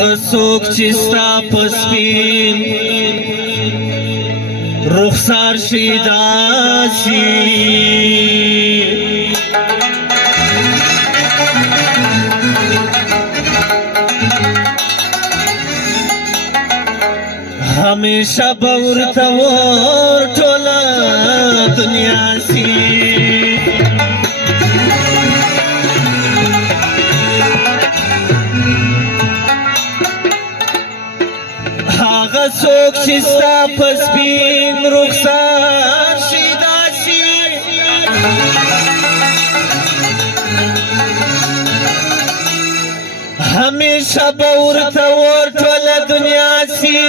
هغه څوک چې ستا په سپین رخسار شي داسې همیشه به ورته ور ټوله دنیا سي هغه څوک چې ستا په سپین رخسار شي داسې همیشه به ورته ور ټوله دنیا سي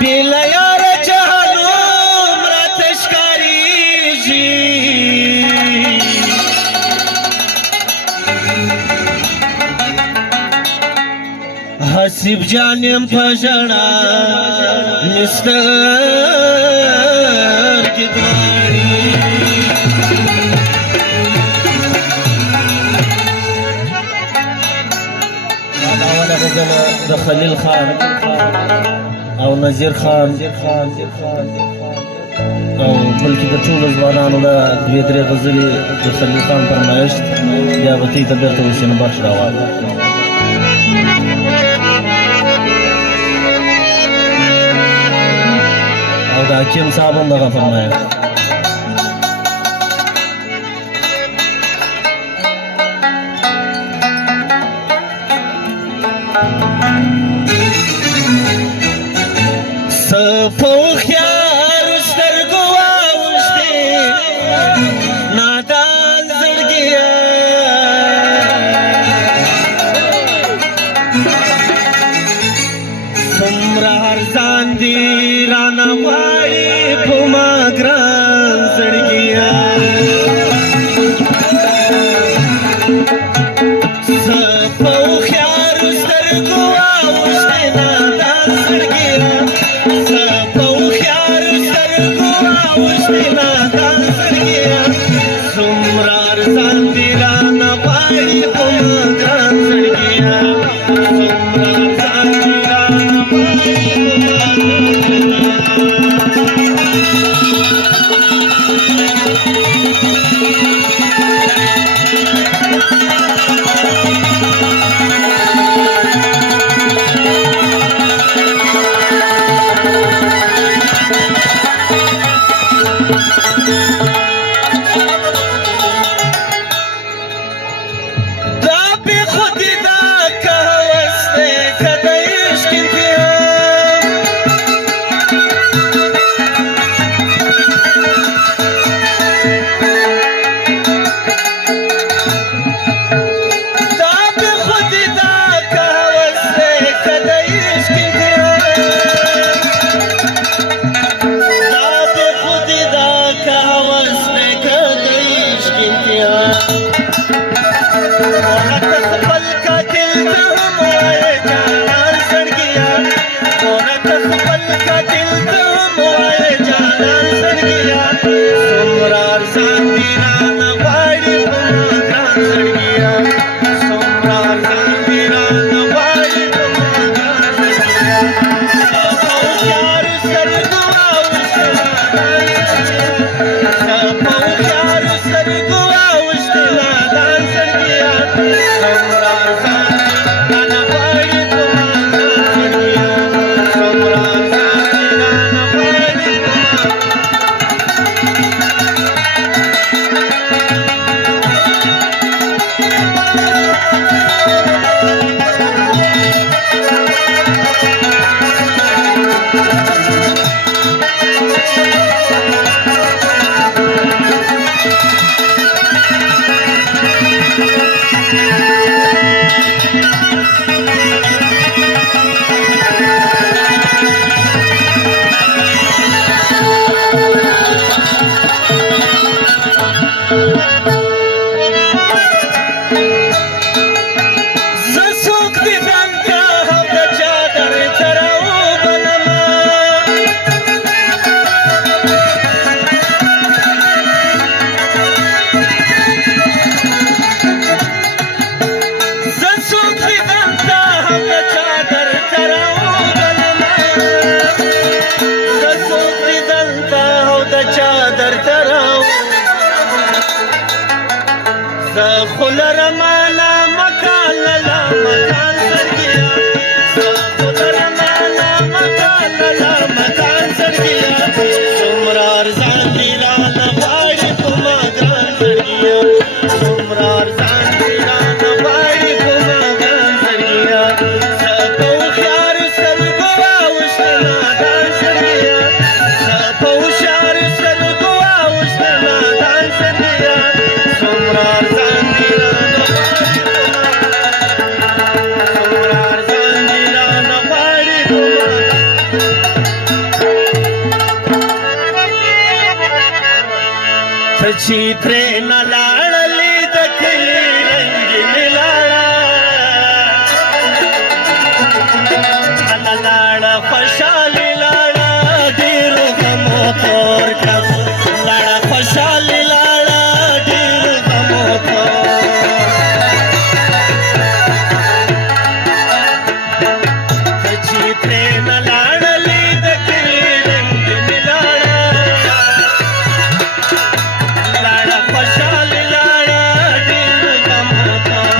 بې له یاره جهنم راته ښکارېږي حسیب جان یم په ژړا مې سترګې دواړې دا اوله غزله د خلیل خان او نذیر خان او بلکې د ټولو ځوانانو له دوې درې غزلې د خلیل خان فرمایشت بیا به تې ته بېرته حسین بخش راواله او د حکیم صاحب هم دغه فرمایشت څه په هوښیارو سترګو واوښتې نادان زړګیه څومره ارزان دي رانه غواړي په ما ګران زړګیه څه په هوښیارو سترګو واوښتې نادان زړګیه څومره ارزان دي رانه غواړي په ما ګران زړګیه څومره ارزان دي رانه غواړي په ما ګران زړګیا څومره ارزان دي رانه غواړي په ما ګران زړګیا څومره ارزان دي رانه غواړي په ما ګران زړګیا زه په هوښیارو سترګو واوښته نادان زړګیا زه په هوښیارو سترګو واوښته نادان زړګیا څومره ارزان دي رانه غواړي څومره ارزان دي رانه غواړي په ما ته چې ترېنه لاړلې د کلي رنګینې لاړه هله لاړه خوشحالي لاړه ډېرو غمو تور کړم لاړه خوشحالي لاړه ډېرو غمو تور ته چې ترېنه لاړلې د کلي رنګینې لاړه لاړه خوشحالي لاړه ډېرو غمو تور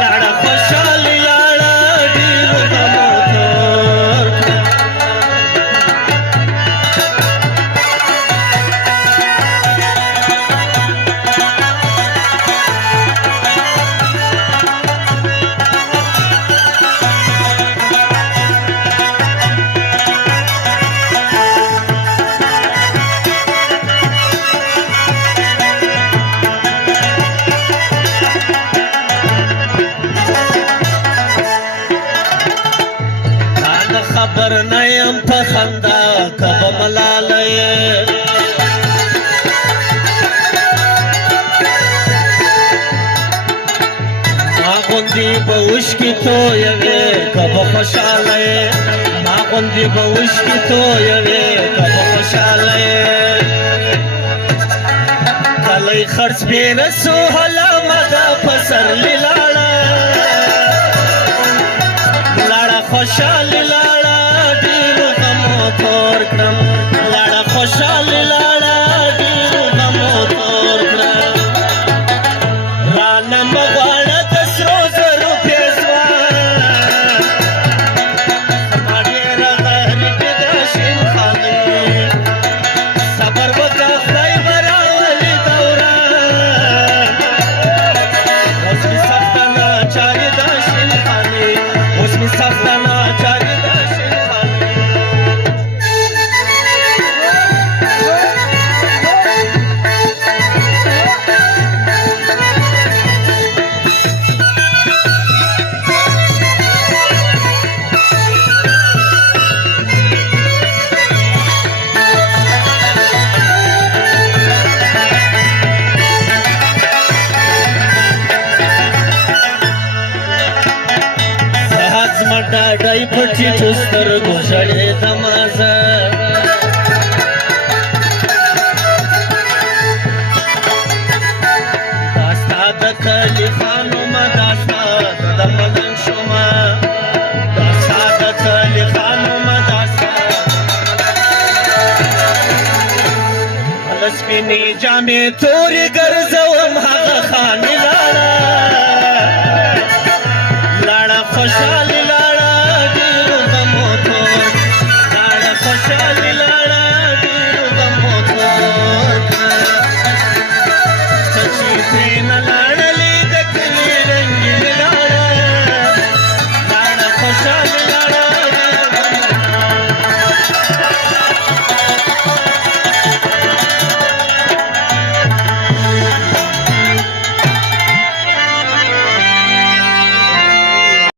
لاړه خوشحالي لاړه ډېرو غمو تور تا خبر نه یم په خندا که به ملاله یې ما غوندې به اوښکې تویوې که به خوشحاله یې ما غوندې به اوښکې تویوې که به خوشحاله یې کلی خرڅ بېره سو هلمه ده پسرلي لاړه لاړه خوشحالي لاړه ډېرو غمو تور کړم لاړه خوشحالي لاړه ډېرو غمو تور کړم رانه مه غواړه د سرو زرو پېزوان زما ډېره غریبي ده شین خالي صبر وکړه خدای به راولي دوران اوس مې سخته ناچاري ده شین خالي اوس مې سخته ناچاري ده شین خالي سهاد زما ډاډی په ټیټو سترګو ژړېدمه زه دا ستا د کلي خانومه دا ستا د ملنګ شومه دا ستا د کلي خانومه دا ستا هله سپینې جامې تورې ګرځوم هغه خانې لاړه لاړه خوشحالي لاړه ډېرو غمو تور لاړه خوشحالي لاړه ډېرو غمو تور ته چې ترېنه